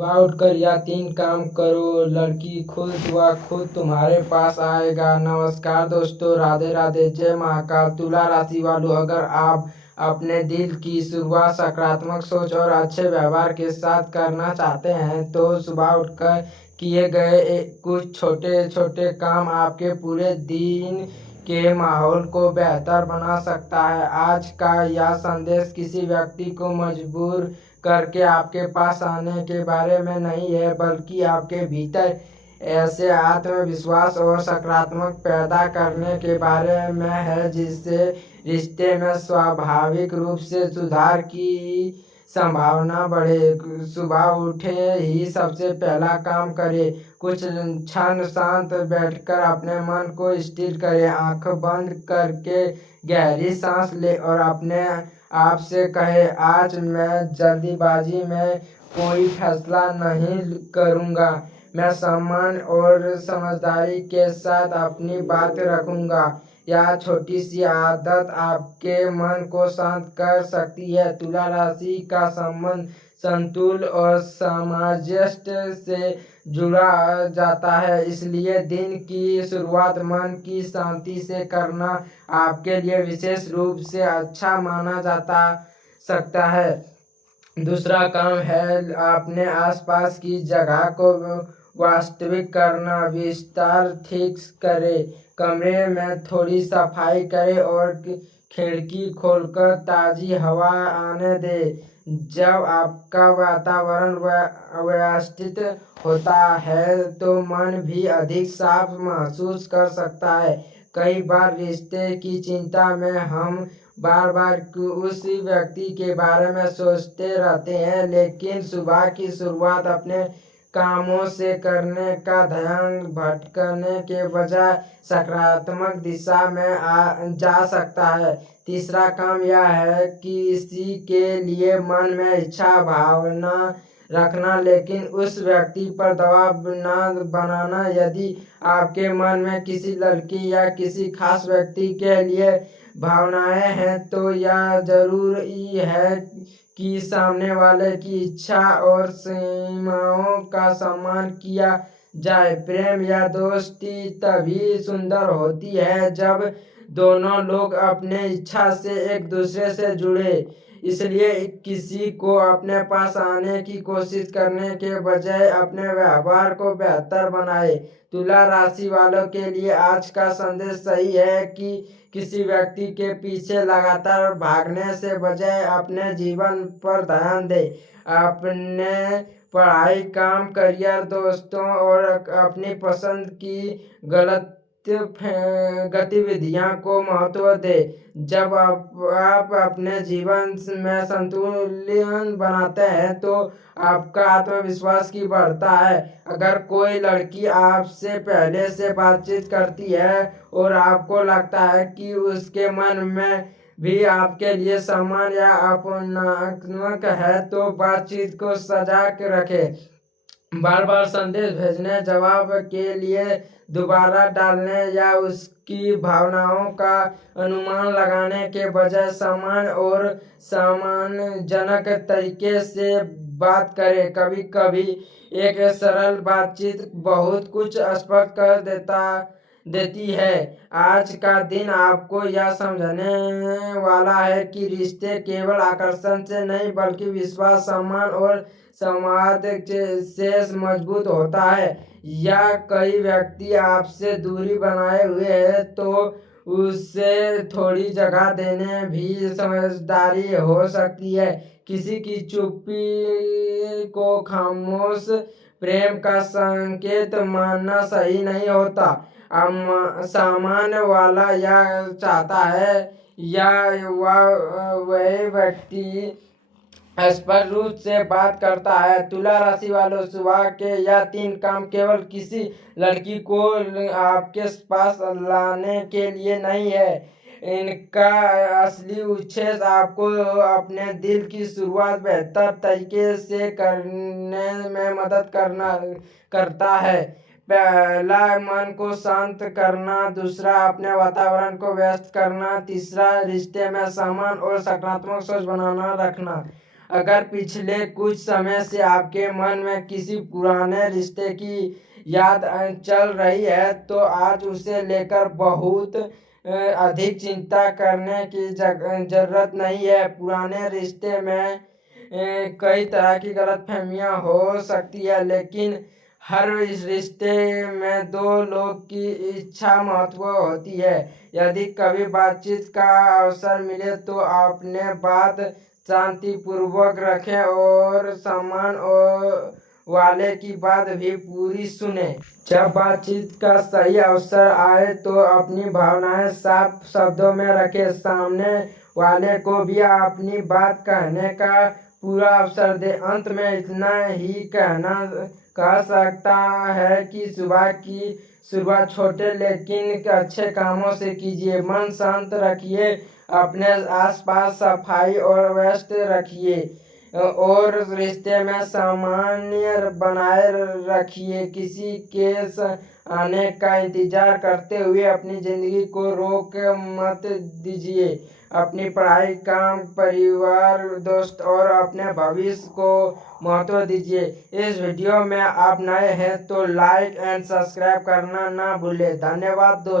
सुबह उठकर यह 3 काम करो, लड़की खुद ब खुद तुम्हारे पास आएगा। नमस्कार दोस्तों, राधे राधे, जय महाकाल। तुला राशि वालों, अगर आप अपने दिल की शुरुआत सकारात्मक सोच और अच्छे व्यवहार के साथ करना चाहते हैं तो सुबह उठकर किए गए कुछ छोटे छोटे काम आपके पूरे दिन के माहौल को बेहतर बना सकता है। आज का यह संदेश किसी व्यक्ति को मजबूर करके आपके पास आने के बारे में नहीं है, बल्कि आपके भीतर ऐसे आत्मविश्वास और सकारात्मक पैदा करने के बारे में है जिससे रिश्ते में स्वाभाविक रूप से सुधार की संभावना बढ़े। सुबह उठे ही सबसे पहला काम करें, कुछ क्षण शांत बैठकर अपने मन को स्थिर करें। आंख बंद करके गहरी सांस ले और अपने आप से कहे, आज मैं जल्दीबाजी में कोई फैसला नहीं करूँगा, मैं सम्मान और समझदारी के साथ अपनी बात रखूँगा। यह छोटी सी आदत आपके मन को शांत कर सकती है। तुला राशि का संबंध संतुलन और सामंजस्य से जुड़ा जाता है, इसलिए दिन की शुरुआत मन की शांति से करना आपके लिए विशेष रूप से अच्छा माना जा सकता है। दूसरा काम है अपने आसपास की जगह को वास्तविक करना। विस्तार ठीक करें, कमरे में थोड़ी सफाई करें और खिड़की खोलकर ताज़ी हवा आने दें। जब आपका वातावरण व्यवस्थित होता है तो मन भी अधिक साफ महसूस कर सकता है। कई बार रिश्ते की चिंता में हम बार बार उसी व्यक्ति के बारे में सोचते रहते हैं, लेकिन सुबह की शुरुआत अपने कामों से करने का ध्यान भटकने के बजाय सकारात्मक दिशा में जा सकता है। तीसरा काम यह है कि किसी के लिए मन में इच्छा भावना रखना, लेकिन उस व्यक्ति पर दबाव न बनाना। यदि आपके मन में किसी लड़की या किसी खास व्यक्ति के लिए भावनाएं हैं तो यह जरूरी है कि सामने वाले की इच्छा और सीमाओं का सम्मान किया जाए। प्रेम या दोस्ती तभी सुंदर होती है जब दोनों लोग अपने इच्छा से एक दूसरे से जुड़े। इसलिए किसी को अपने पास आने की कोशिश करने के बजाय अपने व्यवहार को बेहतर बनाए। तुला राशि वालों के लिए आज का संदेश सही है कि किसी व्यक्ति के पीछे लगातार भागने से बजाय अपने जीवन पर ध्यान दे। अपने पढ़ाई, काम, करियर, दोस्तों और अपनी पसंद की गलत गतिविधियों को महत्व दे। जब आप अपने जीवन में संतुलन बनाते हैं तो आपका आत्मविश्वास की बढ़ता है। अगर कोई लड़की आपसे पहले से बातचीत करती है और आपको लगता है कि उसके मन में भी आपके लिए सम्मान या अपनापन है तो बातचीत को सजाग रखें। बार बार संदेश भेजने, जवाब के लिए दोबारा डालने या उसकी भावनाओं का अनुमान लगाने के बजाय समान और सम्मानजनक तरीके से बात करें। कभी कभी एक सरल बातचीत बहुत कुछ स्पष्ट कर देती है। आज का दिन आपको यह समझने वाला है कि रिश्ते केवल आकर्षण से नहीं बल्कि विश्वास, सम्मान और संवाद से मजबूत होता है। या कई व्यक्ति आपसे दूरी बनाए हुए है तो उसे थोड़ी जगह देने भी समझदारी हो सकती है। किसी की चुप्पी को खामोश प्रेम का संकेत मानना सही नहीं होता। सामान्य वाला यह चाहता है या वह व्यक्ति स्पष्ट रूप से बात करता है। तुला राशि वालों, सुबह के यह 3 काम केवल किसी लड़की को आपके पास लाने के लिए नहीं है, इनका असली उद्देश्य आपको अपने दिल की शुरुआत बेहतर तरीके से करने में मदद करता है। पहला, मन को शांत करना। दूसरा, अपने वातावरण को व्यस्त करना। तीसरा, रिश्ते में सम्मान और सकारात्मक सोच बनाना रखना। अगर पिछले कुछ समय से आपके मन में किसी पुराने रिश्ते की याद चल रही है तो आज उसे लेकर बहुत अधिक चिंता करने की जरूरत नहीं है। पुराने रिश्ते में कई तरह की गलतफहमियां हो सकती है, लेकिन हर इस रिश्ते में दो लोग की इच्छा महत्व होती है। यदि कभी बातचीत का अवसर मिले तो अपने बात शांतिपूर्वक रखें और सम्मान वाले की बात भी पूरी सुने। जब बातचीत का सही अवसर आए तो अपनी भावनाएं साफ शब्दों में रखें। सामने वाले को भी अपनी बात कहने का पूरा अवसर दे। अंत में इतना ही कह सकता है कि सुबह की शुरुआत छोटे लेकिन अच्छे कामों से कीजिए। मन शांत रखिए, अपने आसपास सफाई और व्यस्त रखिए और रिश्ते में सामान्य बनाए रखिए। किसी के आने का इंतजार करते हुए अपनी जिंदगी को रोक मत दीजिए। अपनी पढ़ाई, काम, परिवार, दोस्त और अपने भविष्य को महत्व दीजिए। इस वीडियो में आप नए हैं तो लाइक एंड सब्सक्राइब करना ना भूलें। धन्यवाद दोस्तों।